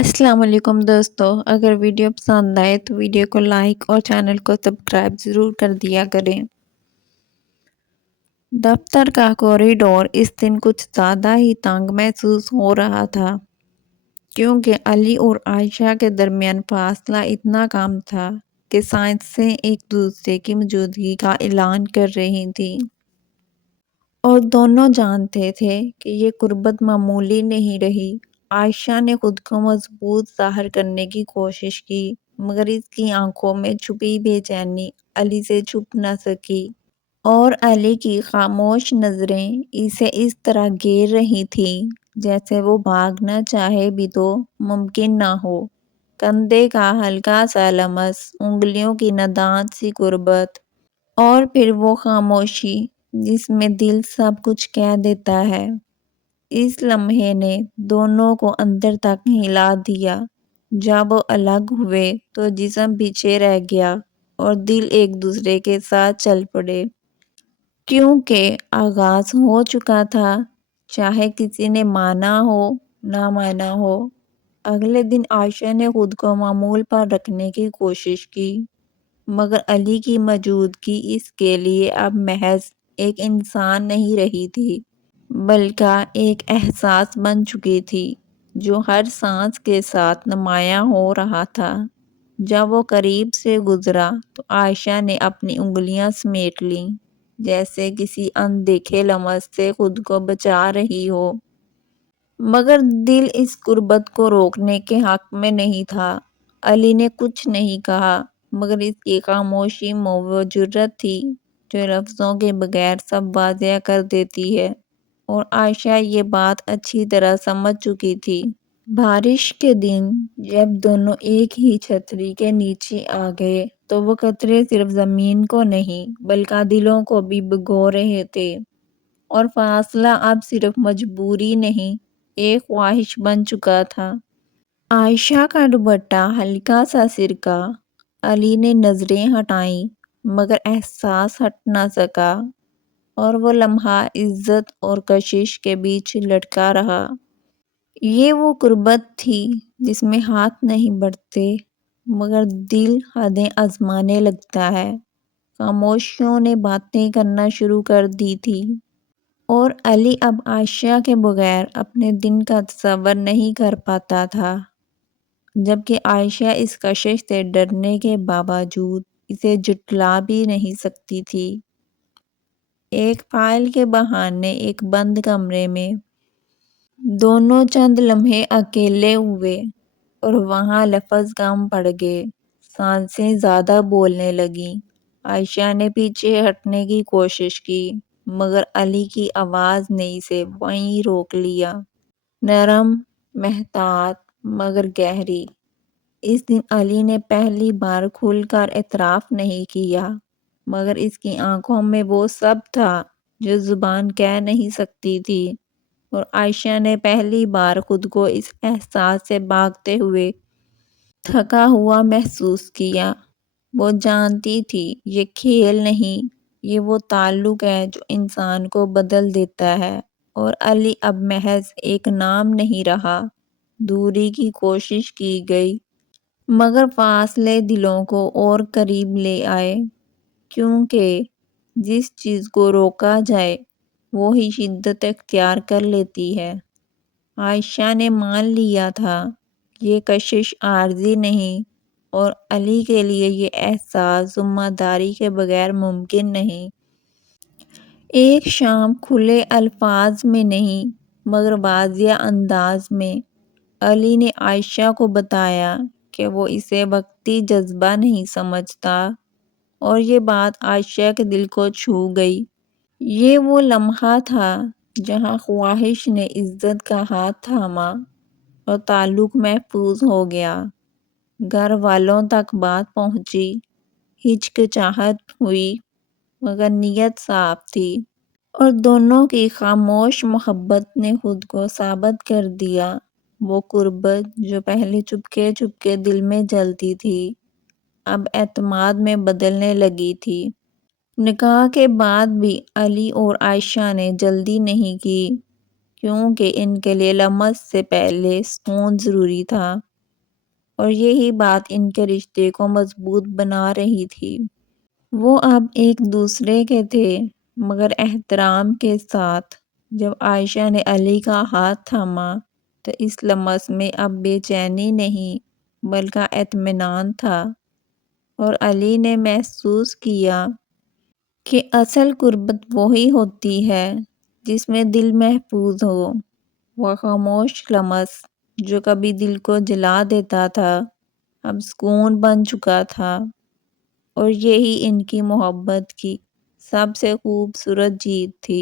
السلام علیکم دوستو، اگر ویڈیو پسند آئے تو ویڈیو کو لائک اور چینل کو سبسکرائب ضرور کر دیا کریں۔ دفتر کا کوریڈور اس دن کچھ زیادہ ہی تنگ محسوس ہو رہا تھا، کیونکہ علی اور عائشہ کے درمیان فاصلہ اتنا کم تھا کہ سائنسیں ایک دوسرے کی موجودگی کا اعلان کر رہی تھیں، اور دونوں جانتے تھے کہ یہ قربت معمولی نہیں رہی۔ عائشہ نے خود کو مضبوط ظاہر کرنے کی کوشش کی، مگر اس کی آنکھوں میں چھپی بے چینی علی سے چھپ نہ سکی، اور علی کی خاموش نظریں اسے اس طرح گھیر رہی تھیں جیسے وہ بھاگنا چاہے بھی تو ممکن نہ ہو۔ کندھے کا ہلکا سا لمس، انگلیوں کی نادان سی قربت، اور پھر وہ خاموشی جس میں دل سب کچھ کہہ دیتا ہے۔ اس لمحے نے دونوں کو اندر تک ہلا دیا۔ جب وہ الگ ہوئے تو جسم پیچھے رہ گیا اور دل ایک دوسرے کے ساتھ چل پڑے، کیونکہ آغاز ہو چکا تھا، چاہے کسی نے مانا ہو نہ مانا ہو۔ اگلے دن عائشہ نے خود کو معمول پر رکھنے کی کوشش کی، مگر علی کی موجودگی اس کے لیے اب محض ایک انسان نہیں رہی تھی، بلکہ ایک احساس بن چکی تھی جو ہر سانس کے ساتھ نمایاں ہو رہا تھا۔ جب وہ قریب سے گزرا تو عائشہ نے اپنی انگلیاں سمیٹ لیں، جیسے کسی اندیکھے لمس سے خود کو بچا رہی ہو، مگر دل اس قربت کو روکنے کے حق میں نہیں تھا۔ علی نے کچھ نہیں کہا، مگر اس کی خاموشی میں وہ جرأت تھی جو لفظوں کے بغیر سب واضح کر دیتی ہے، اور عائشہ یہ بات اچھی طرح سمجھ چکی تھی۔ بارش کے دن جب دونوں ایک ہی چھتری کے نیچے آ گئے تو وہ قطرے صرف زمین کو نہیں بلکہ دلوں کو بھی بھگو رہے تھے، اور فاصلہ اب صرف مجبوری نہیں، ایک خواہش بن چکا تھا۔ عائشہ کا دوپٹہ ہلکا سا سرکا، علی نے نظریں ہٹائیں مگر احساس ہٹ نہ سکا، اور وہ لمحہ عزت اور کشش کے بیچ لٹکا رہا۔ یہ وہ قربت تھی جس میں ہاتھ نہیں بڑھتے مگر دل حدیں آزمانے لگتا ہے۔ خاموشیوں نے باتیں کرنا شروع کر دی تھی، اور علی اب عائشہ کے بغیر اپنے دن کا تصور نہیں کر پاتا تھا، جبکہ عائشہ اس کشش سے ڈرنے کے باوجود اسے جھٹلا بھی نہیں سکتی تھی۔ ایک فائل کے بہانے ایک بند کمرے میں دونوں چند لمحے اکیلے ہوئے، اور وہاں لفظ کم پڑ گئے، سانسیں زیادہ بولنے لگیں۔ عائشہ نے پیچھے ہٹنے کی کوشش کی، مگر علی کی آواز نے اسے وہیں روک لیا، نرم، محتاط مگر گہری۔ اس دن علی نے پہلی بار کھل کر اعتراف نہیں کیا، مگر اس کی آنکھوں میں وہ سب تھا جو زبان کہہ نہیں سکتی تھی، اور عائشہ نے پہلی بار خود کو اس احساس سے بھاگتے ہوئے تھکا ہوا محسوس کیا۔ وہ جانتی تھی یہ کھیل نہیں، یہ وہ تعلق ہے جو انسان کو بدل دیتا ہے، اور علی اب محض ایک نام نہیں رہا۔ دوری کی کوشش کی گئی، مگر فاصلے دلوں کو اور قریب لے آئے، کیونکہ جس چیز کو روکا جائے وہی شدت اختیار کر لیتی ہے۔ عائشہ نے مان لیا تھا یہ کشش عارضی نہیں، اور علی کے لیے یہ احساس ذمہ داری کے بغیر ممکن نہیں۔ ایک شام کھلے الفاظ میں نہیں مگر واضح انداز میں علی نے عائشہ کو بتایا کہ وہ اسے وقتی جذبہ نہیں سمجھتا، اور یہ بات عائشہ کے دل کو چھو گئی۔ یہ وہ لمحہ تھا جہاں خواہش نے عزت کا ہاتھ تھاما اور تعلق محفوظ ہو گیا۔ گھر والوں تک بات پہنچی، ہچکچاہٹ ہوئی مگر نیت صاف تھی، اور دونوں کی خاموش محبت نے خود کو ثابت کر دیا۔ وہ قربت جو پہلے چپکے چپکے دل میں جلتی تھی اب اعتماد میں بدلنے لگی تھی۔ نکاح کے بعد بھی علی اور عائشہ نے جلدی نہیں کی، کیونکہ ان کے لیے لمس سے پہلے سکون ضروری تھا۔ اور یہی بات ان کے رشتے کو مضبوط بنا رہی تھی۔ وہ اب ایک دوسرے کے تھے، مگر احترام کے ساتھ۔ جب عائشہ نے علی کا ہاتھ تھاما تو اس لمس میں اب بے چینی نہیں بلکہ اطمینان تھا، اور علی نے محسوس کیا کہ اصل قربت وہی ہوتی ہے جس میں دل محفوظ ہو۔ وہ خاموش لمس جو کبھی دل کو جلا دیتا تھا اب سکون بن چکا تھا، اور یہی ان کی محبت کی سب سے خوبصورت جیت تھی۔